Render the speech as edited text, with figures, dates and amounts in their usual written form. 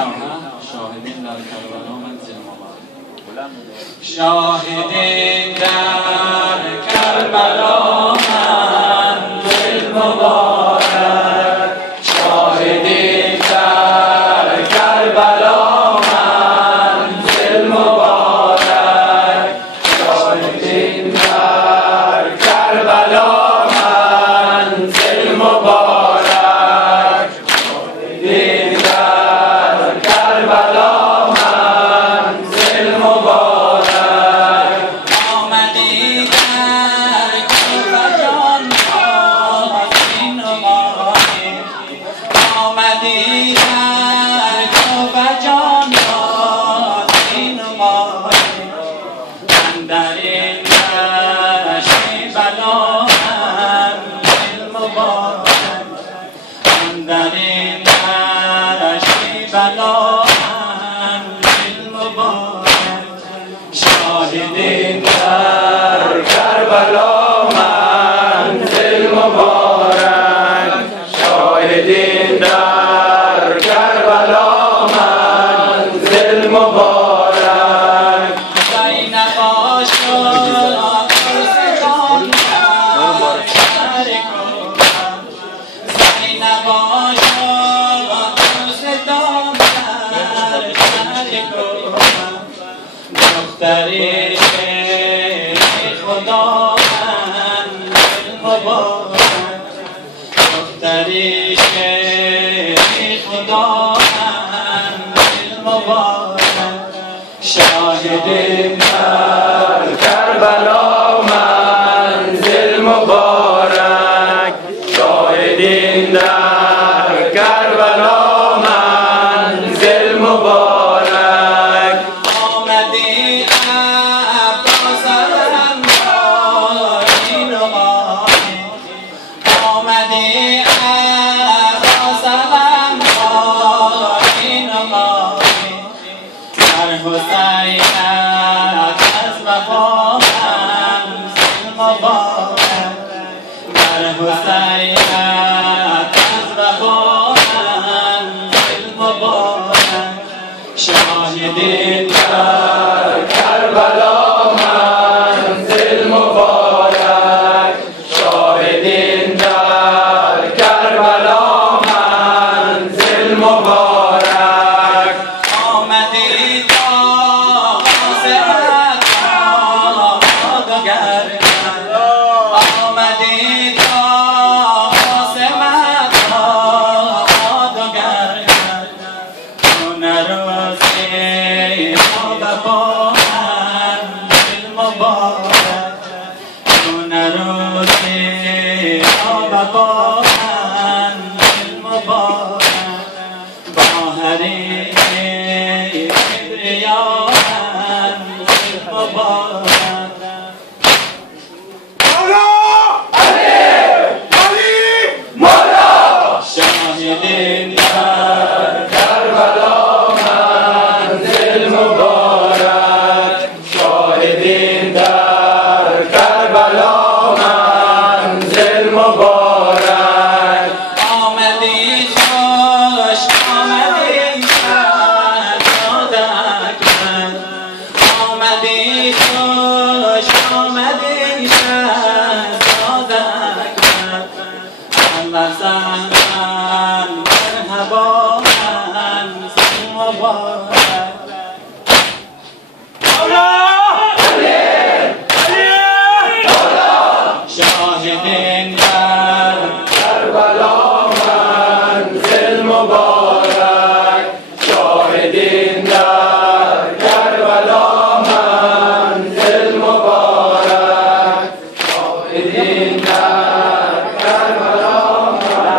شاهدین در کربلا منزل مبارک. شاهدین در کربلا منزل مبارک. شاهدین در کربلا منزل مبارک. شاهدین در کربلا منزل مبارک. شاهدین در کربلا منزل مبارک. آمدی در کوفه جان آستین ماهی. آمدی در کوفه جان آستین ماهی. اندر این دشت بلا منزل مبارک. اندر این دشت بلا منزل مبارک. شاهدین در کربلا منزل مبارک. شاهدین در کربلا منزل مبارک. زینب آشد پرستان در شهر کوفه. زینب آشد پرستان در شهر کوفه. دختر شیخ خدا منزل مبارک. دختر شیخ خدا منزل مبارک. شاهدین در کربلا منزل مبارک. شاهدین در کربلا منزل مبارک. آمدی عباس علمدارین ماهی. آمدی عباس علمدارین ماهی. در حسینت از وفا منزل مبارک. در حسینت از وفا منزل مبارک. شاهدین در کربلا منزل مبارک. شاهدین در کربلا منزل مبارک. آمدی تا قاسمت آباد گردد. آمدی تا قاسمت آباد گردد. چون روزی وفا منزل مبارک. چون روزی وفا منزل مبارک. با حریم کبریا منزل مبارک. شاهدین در کربلا منزل مبارک. شاهدین در کربلا منزل مبارک. آمدی خوش آمدی شهزاد اکبر. آمدی خوش آمدی شهزاد اکبر. الله سهلا مرحبا منزل مبارک.